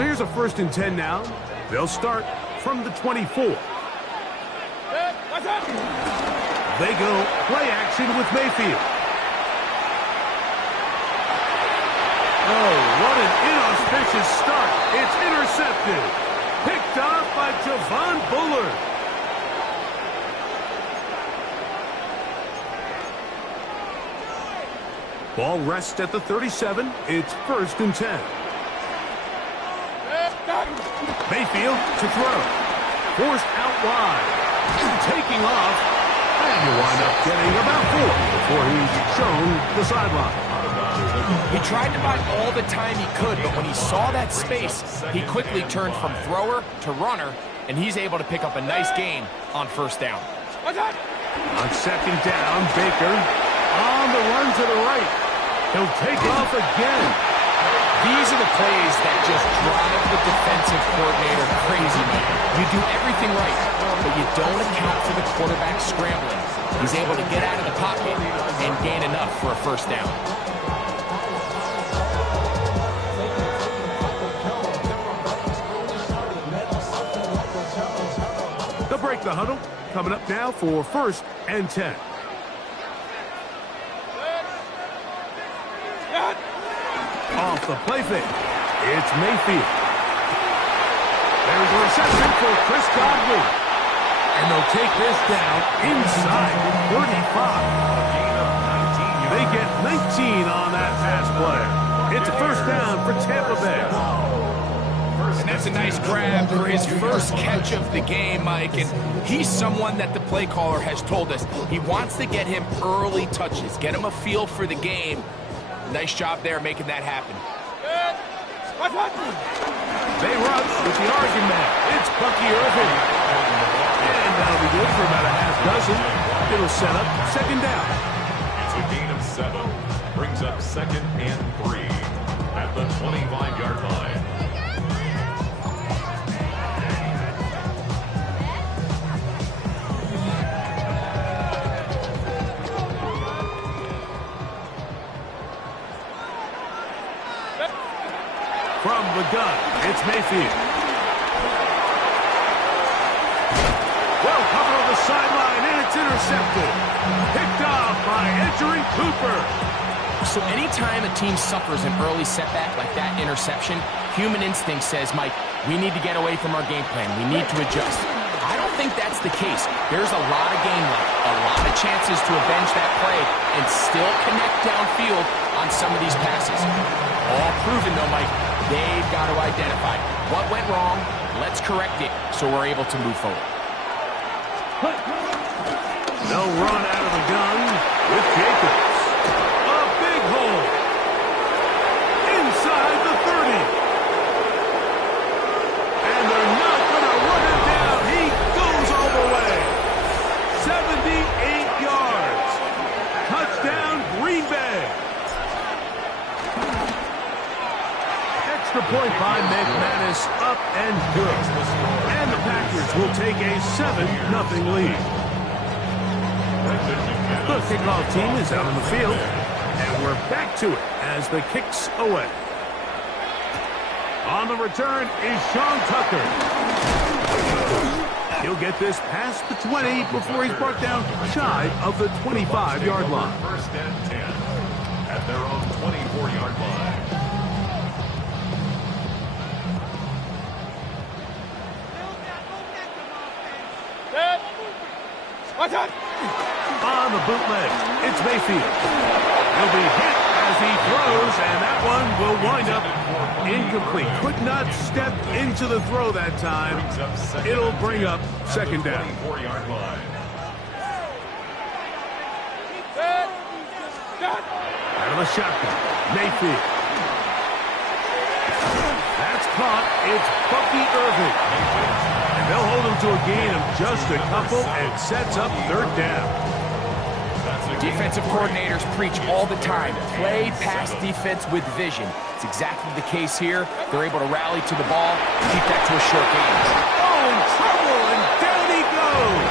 So here's a 1st and 10 now. They'll start from the 24. They go play action with Mayfield. Oh, what an inauspicious start. It's intercepted. Picked off by Javon Bullard. Ball rests at the 37. It's 1st and 10. Mayfield to throw. Forced out wide. Taking off. And you wind up getting about 4 before he's shown the sideline. He tried to buy all the time he could, but when he saw that space, he quickly turned from thrower to runner, and he's able to pick up a nice gain on 1st down. On 2nd down, Baker on the run to the right. He'll take off again. These are the plays that just drive the defensive coordinator crazy, man. You do everything right, but you don't account for the quarterback scrambling. He's able to get out of the pocket and gain enough for a 1st down. They'll break the huddle. Coming up now for 1st and 10. Off the play fake. It's Mayfield. There's a reception for Chris Godwin. And they'll take this down inside the 35. They get 19 on that pass play. It's a 1st down for Tampa Bay. And that's a nice grab for his 1st catch of the game, Mike. And he's someone that the play caller has told us he wants to get him early touches, get him a feel for the game. Nice job there making that happen. They rush with the argument. It's Bucky Irving. And that'll be good for about a half dozen. It'll set up 2nd down. It's a gain of 7. Brings up 2nd and 3 at the 25-yard line. From the gun, it's Mayfield. Well covered on the sideline, and it's intercepted. Picked off by Edgerrin Cooper. So anytime a team suffers an early setback like that interception, human instinct says, Mike, we need to get away from our game plan. We need to adjust. I don't think that's the case. There's a lot of game left, a lot of chances to avenge that play and still connect downfield on some of these passes. All proven, though, Mike. They've got to identify what went wrong. Let's correct it so we're able to move forward. They'll run out of the gun with Jacobs. A big hole. Inside the 30. And they're not going to run him down. He goes all the way. 78 yards. Touchdown, Green Bay. Extra point by McManus, up and good. And the Packers will take a 7-0 lead. The kickoff team is out on the field, and we're back to it as the kick's away. On the return is Sean Tucker. He'll get this past the 20 before he's brought down shy of the 25-yard line. 1st and 10 at their own 24-yard line. On the bootleg, it's Mayfield. He'll be hit as he throws, and that one will wind up incomplete. Could not step into the throw that time. It'll bring up 2nd down. 24-yard line. Out of the shotgun, Mayfield. That's caught. It's Bucky Irving. And they'll hold him to a gain of just a couple and sets up 3rd down. Defensive coordinators preach all the time, play pass defense with vision. It's exactly the case here. They're able to rally to the ball, keep that to a short gain. Oh, in trouble, and down he goes.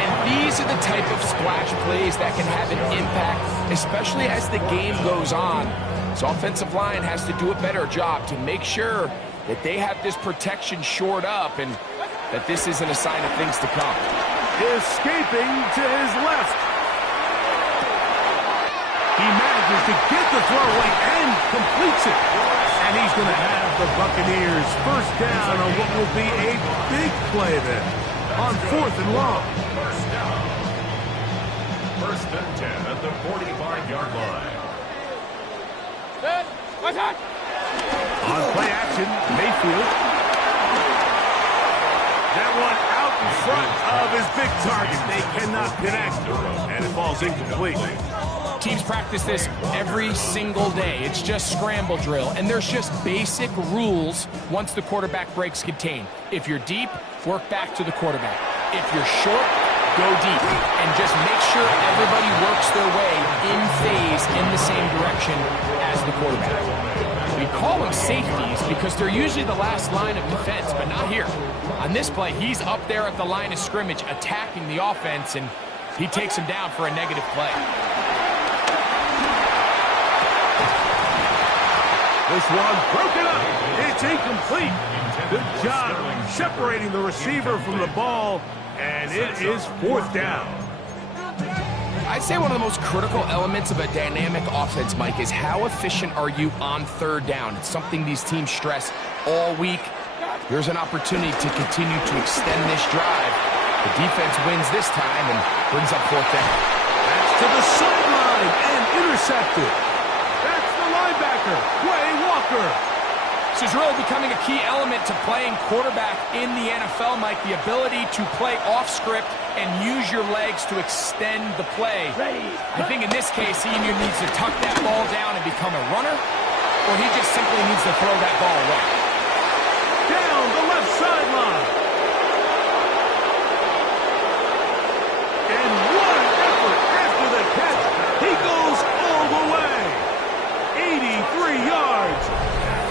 And these are the type of splash plays that can have an impact, especially as the game goes on. This offensive line has to do a better job to make sure that they have this protection shored up and that this isn't a sign of things to come. Escaping to his left. He manages to get the throw away and completes it. And he's going to have the Buccaneers first down on what will be a big play then on 4th and long. First and 10 at the 45-yard line. On play action, Mayfield. That one out in front of his big target. They cannot connect, and it falls incomplete. Teams practice this every single day. It's just scramble drill, and there's just basic rules once the quarterback breaks contain. If you're deep, work back to the quarterback. If you're short, go deep, and just make sure everybody works their way in phase in the same direction as the quarterback. We call them safeties because they're usually the last line of defense, but not here. On this play, he's up there at the line of scrimmage attacking the offense, and he takes him down for a negative play. This one broken up. It's incomplete. Good job separating the receiver from the ball, and it is 4th down. I'd say one of the most critical elements of a dynamic offense, Mike, is how efficient are you on 3rd down? It's something these teams stress all week. Here's an opportunity to continue to extend this drive. The defense wins this time and brings up 4th down. That's to the sideline and intercepted. That's the linebacker, Quay Walker. This is really becoming a key element to playing quarterback in the NFL, Mike, the ability to play off script and use your legs to extend the play. I think in this case, he either needs to tuck that ball down and become a runner, or he just simply needs to throw that ball away. Down the left sideline. And what an effort after the catch. He goes all the way. 83 yards.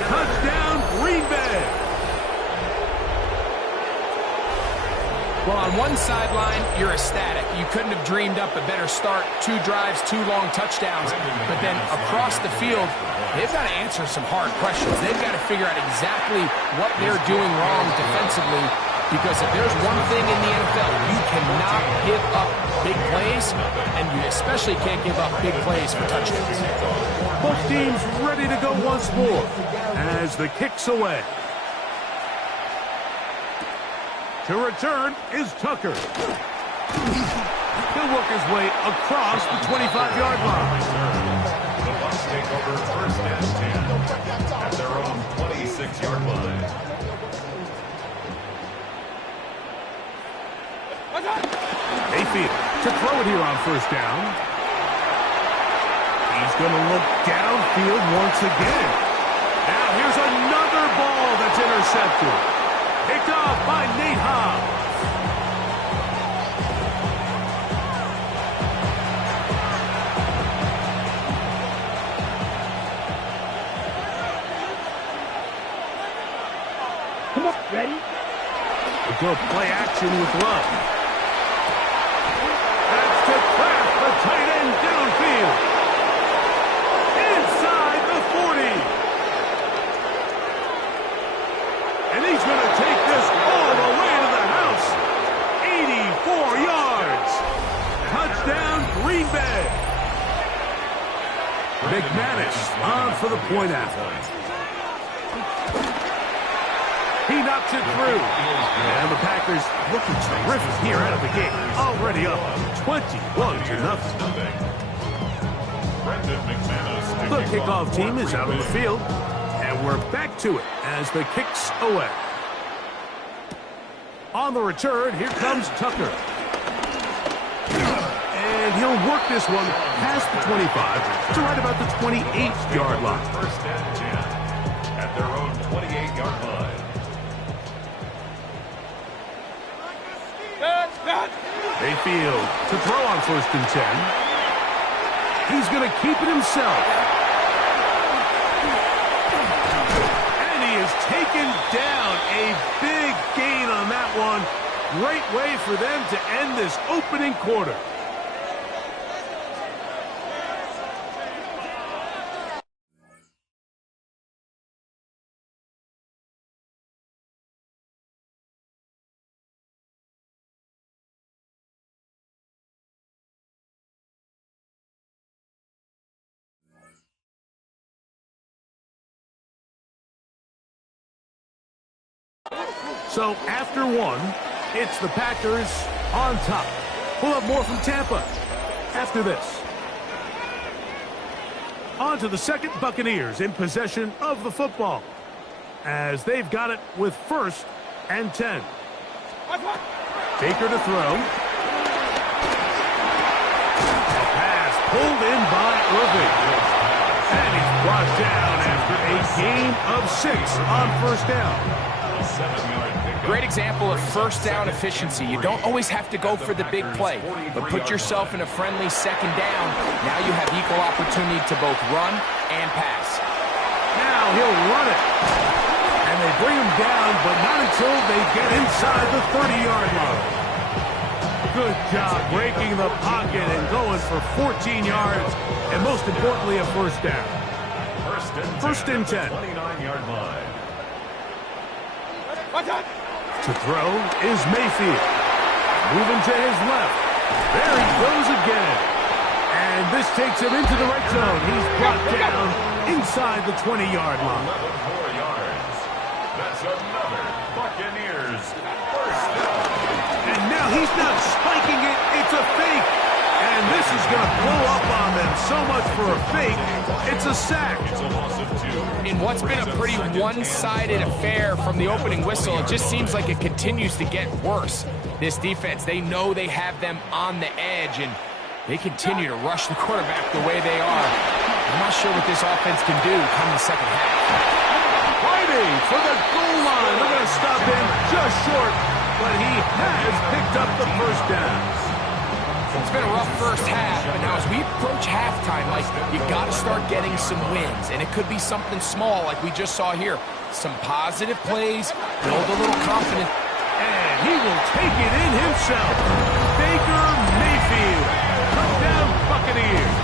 Touchdown, Green Bay. Well, on one sideline, you're ecstatic. You couldn't have dreamed up a better start. 2 drives, 2 long touchdowns. But then across the field, they've got to answer some hard questions. They've got to figure out exactly what they're doing wrong defensively. Because if there's one thing in the NFL, you cannot give up big plays, and you especially can't give up big plays for touchdowns. Both teams ready to go once more as the kick's away. To return is Tucker. He'll work his way across the 25-yard line. The Bucs take over first and 10 at their own 26-yard line. Mayfield to throw it here on 1st down. He's going to look downfield once again. Now here's another ball that's intercepted. Picked off by Nate Hobbs. Come on, ready? We'll go play action with Love. That's to Kraft, the tight end downfield. Inside the 40. And he's going to take this all the way to the house. 84 yards. Touchdown, Green Bay. McManus on for the point after. He knocks it through. And the Packers looking terrific here out of the gate. Already up 21-0. The kickoff team is out on the field. And we're back to it as the kick's away. On the return, here comes Tucker. And he'll work this one past the 25 to right about the 28-yard line. First and 10 at their own 28-yard line. Mayfield to throw on 1st and 10. He's going to keep it himself. And he is taken down. A big gain on that one. Great way for them to end this opening quarter. So after one, it's the Packers on top. We'll have more from Tampa after this. On to the second, Buccaneers in possession of the football, as they've got it with 1st and 10. Baker to throw. A pass pulled in by Irving. And he's brought down after a gain of 6 on 1st down. Great example of 1st down efficiency. You don't always have to go for the big play, but put yourself in a friendly 2nd down. Now you have equal opportunity to both run and pass. Now he'll run it. And they bring him down, but not until they get inside the 30-yard line. Good job breaking the pocket and going for 14 yards, and most importantly, a 1st down. 1st and 10. 29-yard line. To throw is Mayfield. Moving to his left. There he goes again. And this takes him into the red zone. He's brought down inside the 20-yard line. 11 more yards. That's another Buccaneers 1st down. And now he's not spiking it. It's a fake. And this is going to blow up on them. So much for a fake. It's a sack. It's a loss of 2. In what's been a pretty one-sided affair from the opening whistle, it just seems like it continues to get worse. This defense, they know they have them on the edge, and they continue to rush the quarterback the way they are. I'm not sure what this offense can do come the second half. Fighting for the goal line. They're going to stop him just short, but he has picked up the 1st down. It's been a rough 1st half, but now as we approach halftime, like, you got to start getting some wins, and it could be something small like we just saw here. Some positive plays, build a little confidence. And he will take it in himself. Baker Mayfield. Touchdown Buccaneers.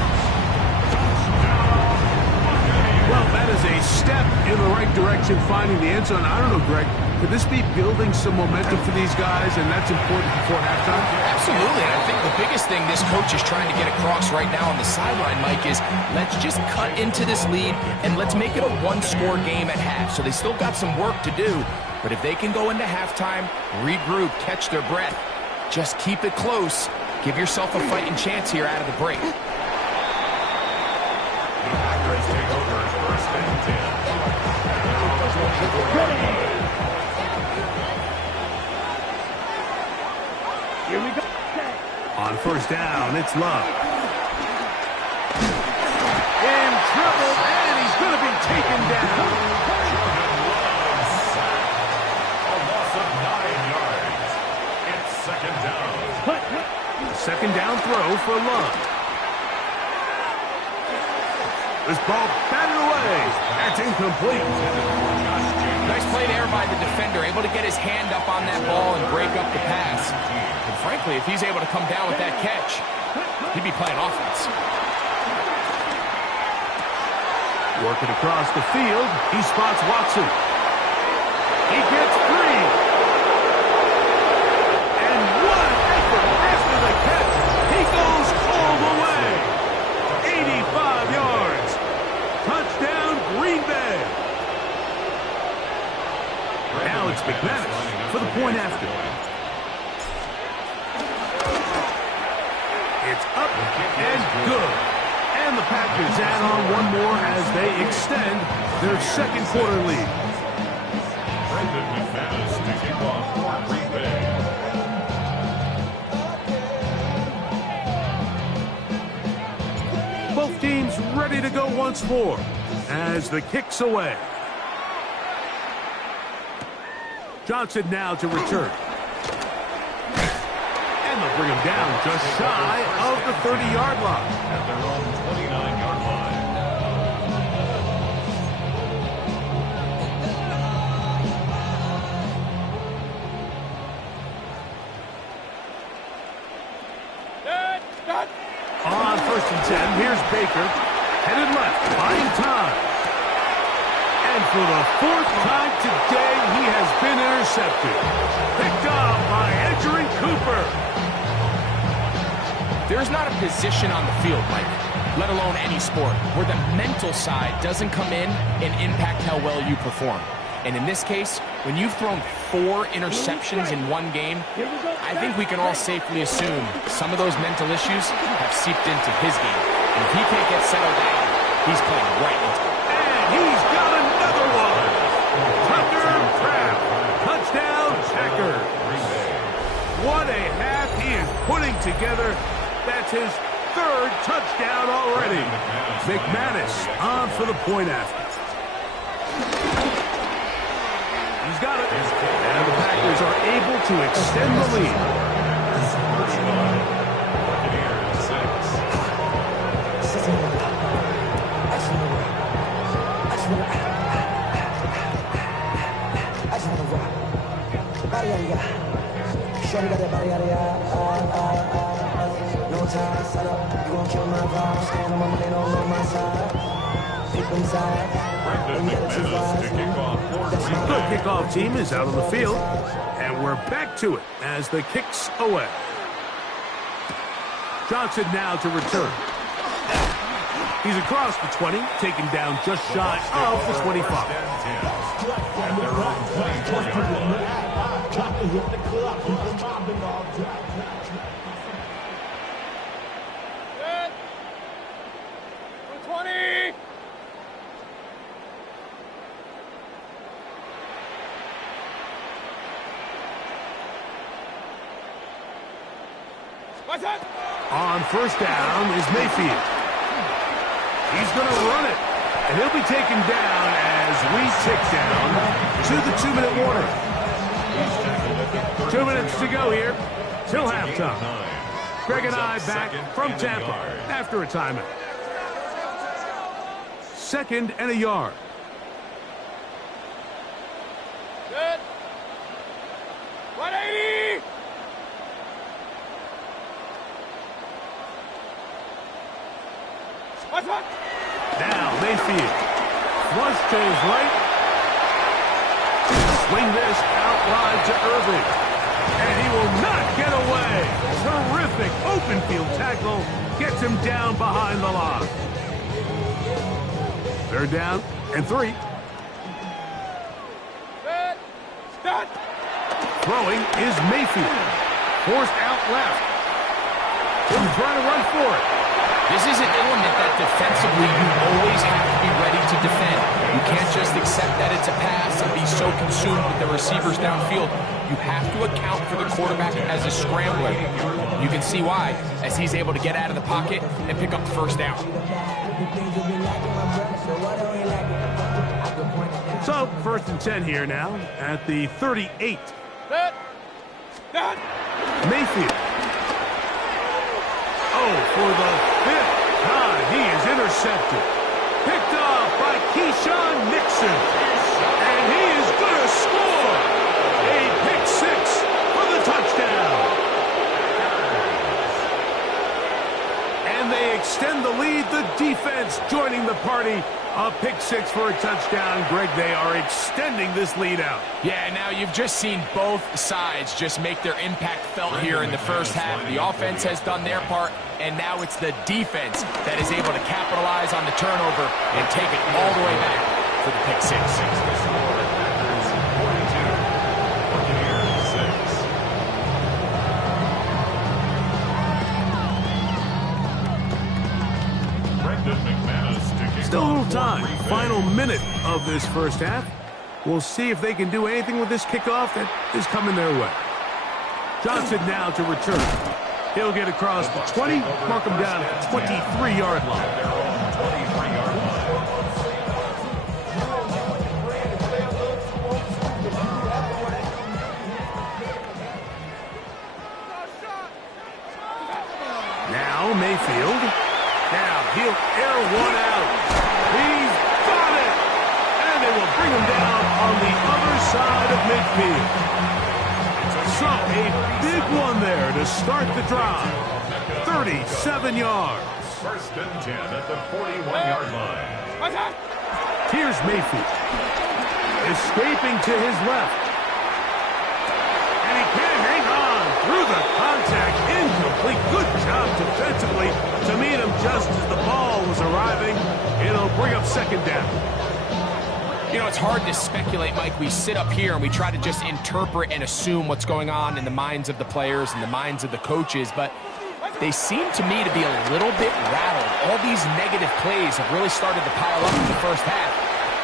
Well, that is a step in the right direction, finding the end zone. I don't know, Greg, could this be building some momentum for these guys, and that's important before halftime? Absolutely, and I think the biggest thing this coach is trying to get across right now on the sideline, Mike, is let's just cut into this lead, and let's make it a one-score game at half. So they still got some work to do, but if they can go into halftime, regroup, catch their breath, just keep it close, give yourself a fighting chance here out of the break. Packers take over 1st and 10. Here we go. On 1st down, it's Love. In trouble, and he's going to be taken down. A loss of 9 yards. It's 2nd down. 2nd down throw for Love. This ball batted away. That's incomplete. Nice play there by the defender, able to get his hand up on that ball and break up the pass. And frankly, if he's able to come down with that catch, he'd be playing offense. Working across the field, he spots Watson. He gets free. And what an effort after the catch. He goes all the way. 85 yards. Touchdown, Green Bay. Now it's McManus for the point after. It's up and good. And the Packers add on one more as they extend their 2nd quarter lead. Brendan McManus to kick off for Green Bay. Both teams ready to go once more as the kick's away. Johnson now to return. And they'll bring him down just shy of the 30-yard line. At their own 29-yard line. On 1st and 10, here's Baker. Headed left, buying time. And for the 4th time today, he has been intercepted. Picked up by Edgerrin Cooper. There's not a position on the field, Mike, let alone any sport, where the mental side doesn't come in and impact how well you perform. And in this case, when you've thrown 4 interceptions in one game, I think we can all safely assume some of those mental issues have seeped into his game. And if he can't get settled down, he's playing right into it. And he's got another one. Tucker Kraft. Touchdown, Packers. What a half he is putting together. That's his 3rd touchdown already. McManus on for the point after. He's got it. And the Packers are able to extend the lead. No time, set up, you gon' kill my vibe. Stand on my man all on my side. Deep inside. The kickoff team is out on the field, and we're back to it as the kick's away. Johnson now to return. He's across the 20, taken down just shy of the 25. On first down is Mayfield. He's going to run it, and he'll be taken down as we tick down to the 2-minute warning. 2 minutes to go here till halftime. Greg and I back from Tampa after a timeout. 2nd and a yard. Good. 180. Now Mayfield. Flush to his right. Swing this out wide to Irving. And he will not get away. Terrific open field tackle. Gets him down behind the line. 3rd down and 3. Good. Start. Throwing is Mayfield. Forced out left. He'll try to run for it. This is an element that defensively you always have to be ready to defend. You can't just accept that it's a pass and be so consumed with the receivers downfield. You have to account for the quarterback as a scrambler. You can see why, as he's able to get out of the pocket and pick up the first down. So, 1st and 10 here now at the 38. Mayfield. Oh, for the 5th time, he is intercepted. Picked off by Keyshawn Nixon. And he is going to score. A pick 6 for the touchdown. And they extend the lead. The defense joining the party. A pick 6 for a touchdown. Greg, they are extending this lead out. Yeah, now you've just seen both sides just make their impact felt here in the first half. The offense has done their part, and now it's the defense that is able to capitalize on the turnover and take it all the way back for the pick 6. Still a little time. Final minute of this first half. We'll see if they can do anything with this kickoff that is coming their way. Johnson now to return. He'll get across the 20, mark him down at the 23-yard line. Now Mayfield. Now he'll air one out. He's got it! And they will bring him down on the other side of midfield. So a big one there to start the drive. 37 yards. 1st and 10 at the 41-yard line. Here's Mayfield. Escaping to his left. And he can't hang on through the contact. Incomplete. Good job defensively to meet him just as the ball was arriving. It'll bring up 2nd down. You know, it's hard to speculate, Mike. We sit up here and we try to just interpret and assume what's going on in the minds of the players and the minds of the coaches, but they seem to me to be a little bit rattled. All these negative plays have really started to pile up in the first half.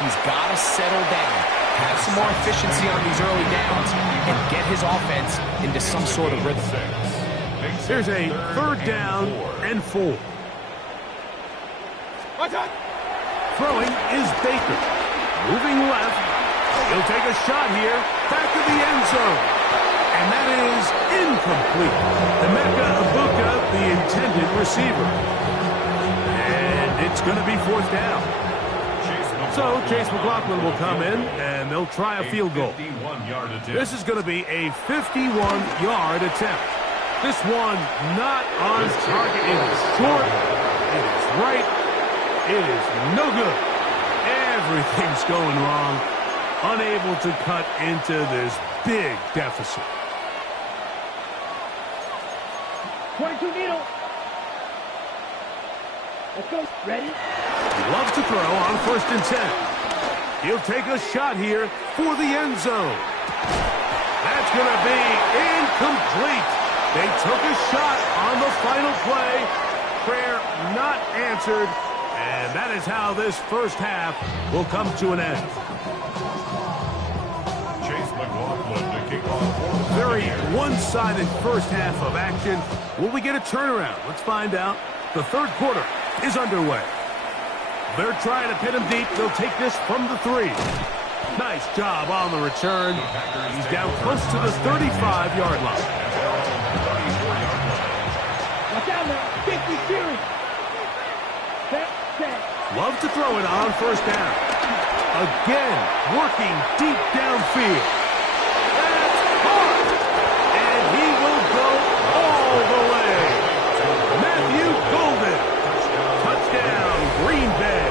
He's got to settle down, have some more efficiency on these early downs, and get his offense into some sort of rhythm. Here's a 3rd down and 4. Throwing is Baker. Moving left. He'll take a shot here. Back to the end zone. And that is incomplete. Emeka Egbuka, the intended receiver. And it's going to be 4th down. So Chase McLaughlin will come in, and they'll try a field goal. This is going to be a 51-yard attempt. This one not on target. It is short. It is right. It is no good. Everything's going wrong. Unable to cut into this big deficit. 22 needle. Let's go. Ready? Loves to throw on 1st and 10. He'll take a shot here for the end zone. That's going to be incomplete. They took a shot on the final play. Prayer not answered. And that is how this first half will come to an end. Chase McLaughlin to kick off. Very one-sided first half of action. Will we get a turnaround? Let's find out. The 3rd quarter is underway. They're trying to pin him deep. They'll take this from the 3. Nice job on the return. He's down close to the 35-yard line. Watch out now. 50 series. Love to throw it on 1st down. Again, working deep downfield. That's hard. And he will go all the way. Matthew Golden. Touchdown, Green Bay.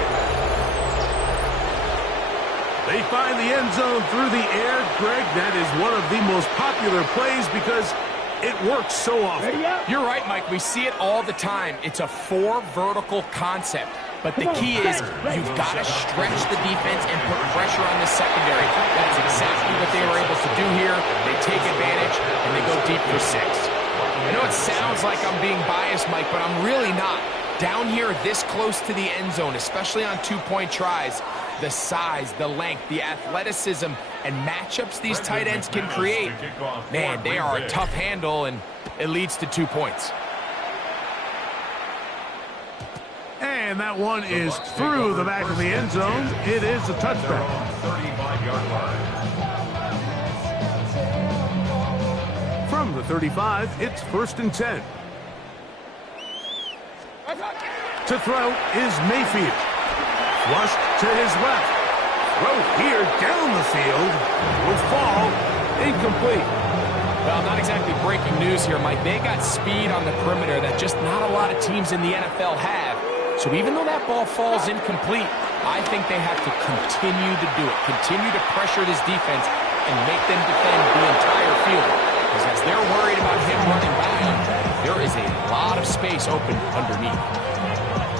They find the end zone through the air. Greg, that is one of the most popular plays because it works so often. You're right, Mike. We see it all the time. It's a 4 vertical concept. But the key is you've got to stretch the defense and put pressure on the secondary. That's exactly what they were able to do here. They take advantage, and they go deep for 6. I know it sounds like I'm being biased, Mike, but I'm really not. Down here this close to the end zone, especially on 2-point tries, the size, the length, the athleticism, and matchups these tight ends can create, man, they are a tough handle, and it leads to 2 points. And that one is through the back of the end zone. It is a touchback. 35-yard line. From the 35, it's 1st and 10. To throw is Mayfield. Flushed to his left. Throw here down the field. Will fall incomplete. Well, not exactly breaking news here, Mike. They got speed on the perimeter that just not a lot of teams in the NFL have. So even though that ball falls incomplete, I think they have to continue to do it. Continue to pressure this defense and make them defend the entire field. Because as they're worried about him running by them, there is a lot of space open underneath.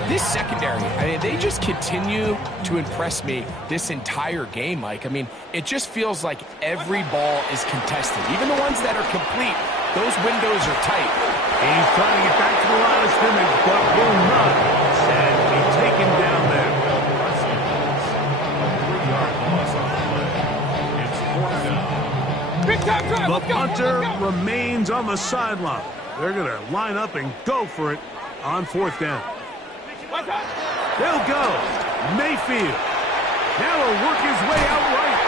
This secondary, I mean, they just continue to impress me this entire game, Mike. I mean, it just feels like every ball is contested. Even the ones that are complete, those windows are tight. He's trying to get back to the line of scrimmage, but will not. And be taken down there. Big time drive. The punter remains on the sideline. They're going to line up and go for it on 4th down. They'll go. Mayfield. Now he'll work his way out right.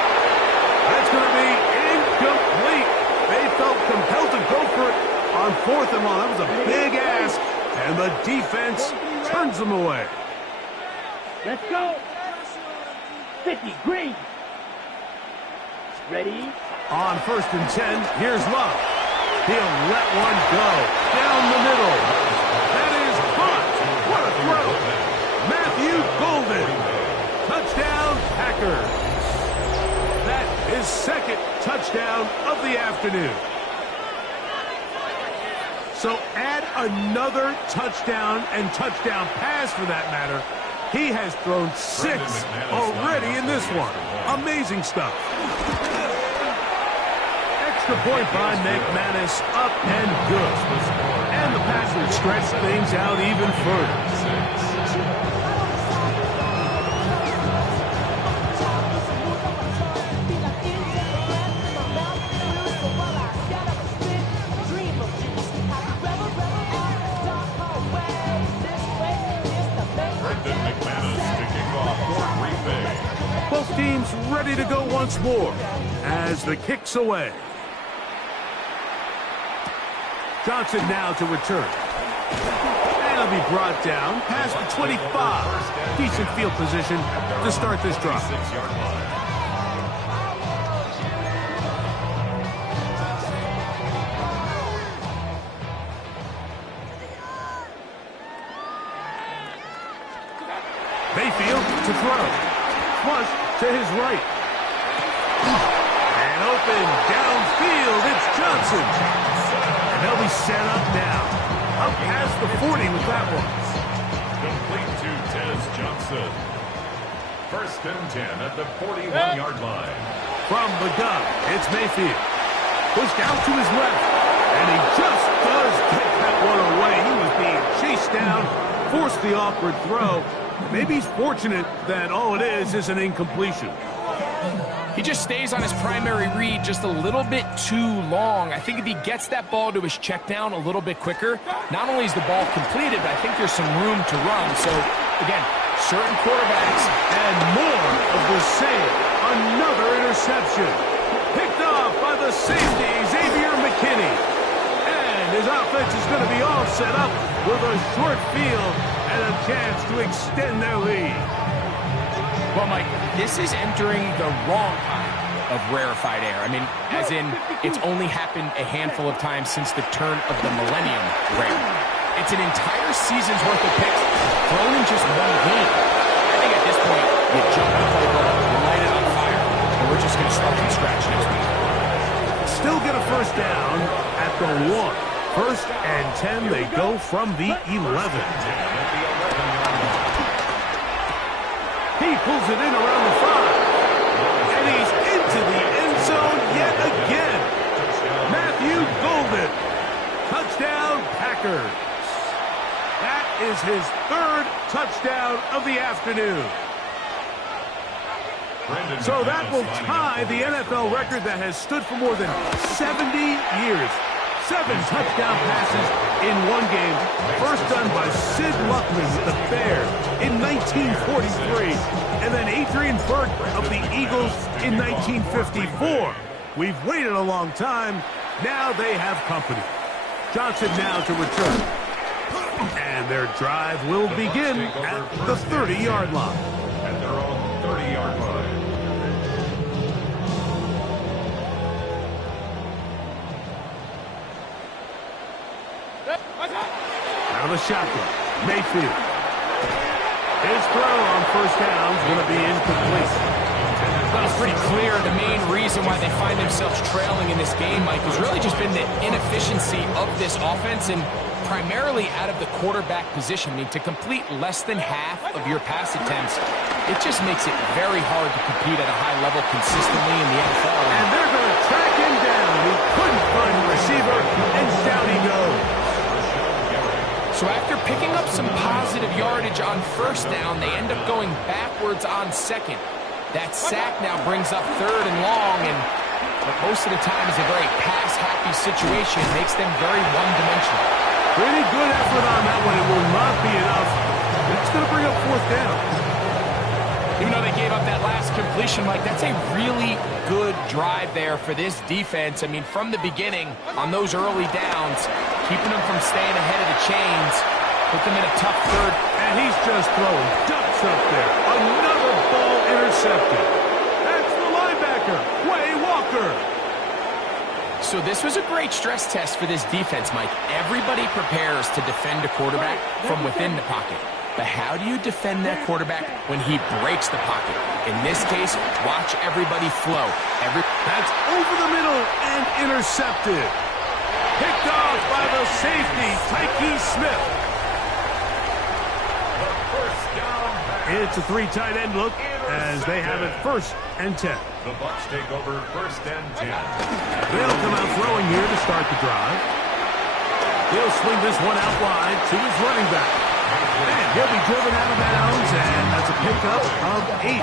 That's going to be incomplete. They felt compelled to go for it on 4th and long. That was a big ask, and the defense turns them away. Let's go. 50, green. Ready? On 1st and 10, here's Love. He'll let one go down the middle. That is caught. What a throw. Matthew Golden. Touchdown, Packers. That is 2nd touchdown of the afternoon. So add another touchdown and touchdown pass for that matter, He has thrown 6 already in this one. Amazing stuff. Extra point by McManus, up and good. And the Packers stretch things out even further. Both teams ready to go once more as the kick's away. Johnson now to return. And he'll be brought down past the 25. Decent field position to start this drive. Mayfield to throw. Flush to his right. And open downfield, it's Johnson. And they'll be set up now. Up past the 40 with that one. Complete to Tez Johnson. 1st and 10 at the 41-yard line. From the gun, it's Mayfield. Pushed out to his left. And he just does get that one away. He was being chased down, forced the awkward throw. Maybe he's fortunate that all it is an incompletion. He just stays on his primary read just a little bit too long. I think if he gets that ball to his check down a little bit quicker, not only is the ball completed, but I think there's some room to run. So, again, certain quarterbacks and more of the same. Another interception. Picked off by the safety, Xavier McKinney. And his offense is going to be all set up with a short field and a chance to extend their lead. Well, Mike, this is entering the wrong kind of rarefied air. I mean, as in, it's only happened a handful of times since the turn of the millennium rare. It's an entire season's worth of picks thrown in just one game. I think at this point, you jump the playbook, you light it on fire, and we're just going to start from scratch next week. Still get a first down at the 1. 1st and 10, they go from the 11. He pulls it in around the 5. And he's into the end zone yet again. Matthew Golden. Touchdown, Packers. That is his 3rd touchdown of the afternoon. So that will tie the NFL record that has stood for more than 70 years. 7 touchdown passes in one game. First done by Sid Luckman with the Bears in 1943. And then Adrian Burke of the Eagles in 1954. We've waited a long time. Now they have company. Johnson now to return. And their drive will begin at the 30-yard line. At their own 30-yard line. Out of the shotgun, Mayfield. His throw on first down is going to be incomplete. Well, it's pretty clear the main reason why they find themselves trailing in this game, Mike, has really just been the inefficiency of this offense and primarily out of the quarterback position. I mean, to complete less than half of your pass attempts, it just makes it very hard to compete at a high level consistently in the NFL. And they're going to track him down. He couldn't find the receiver, and down he goes. So after picking up some positive yardage on first down, they end up going backwards on second. That sack now brings up 3rd and long, and but most of the time is a very pass-happy situation. Makes them very one-dimensional. Pretty good effort on that one. It will not be enough. It's going to bring up 4th down. Even though they gave up that last completion, Mike, that's a really good drive there for this defense. I mean, from the beginning, on those early downs, keeping them from staying ahead of the chains, put them in a tough 3rd. And he's just throwing ducks up there. Another ball intercepted. That's the linebacker, Quay Walker. So this was a great stress test for this defense, Mike. Everybody prepares to defend a quarterback from within the pocket. But how do you defend that quarterback when he breaks the pocket? In this case, watch everybody flow. That's over the middle and intercepted. Picked off by the safety, Tyke Smith. It's a 3 tight end look as they have it 1st and 10. The Bucs take over 1st and 10. They'll come out throwing here to start the drive. He'll swing this one out wide to his running back. And he'll be driven out of bounds, and that's a pickup of 8.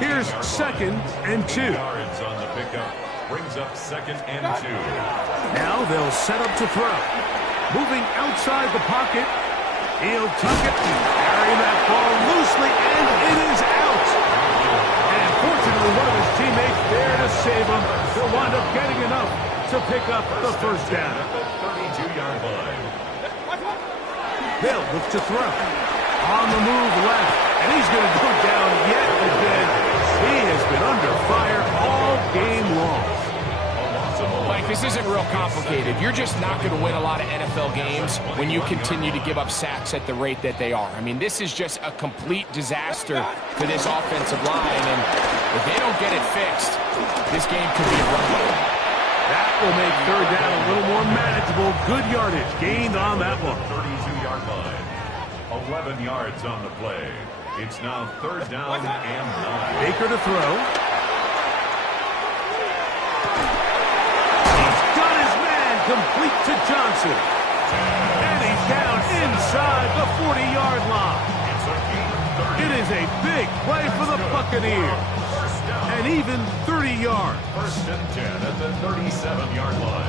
Here's 2nd and 2. Yards on the pickup. Brings up 2nd and 2. Now they'll set up to throw. Moving outside the pocket. He'll tuck it, carry that ball loosely, and it is out. And fortunately, one of his teammates there to save him. He'll wind up getting enough to pick up the 1st down. At the 32-yard line. They'll look to throw. On the move left, and he's going to go down yet again. He has been under fire all game long. Mike, this isn't real complicated. You're just not going to win a lot of NFL games when you continue to give up sacks at the rate that they are. I mean, this is just a complete disaster for this offensive line, and if they don't get it fixed, this game could be a runaway. That will make 3rd down a little more manageable. Good yardage gained on that one. 32-yard line. 11 yards on the play. It's now 3rd down and 9. Baker to throw. He's got his man complete to Johnson. And he's down inside the 40-yard line. It is a big play for the Buccaneers. And even 30 yards. 1st and 10 at the 37-yard line.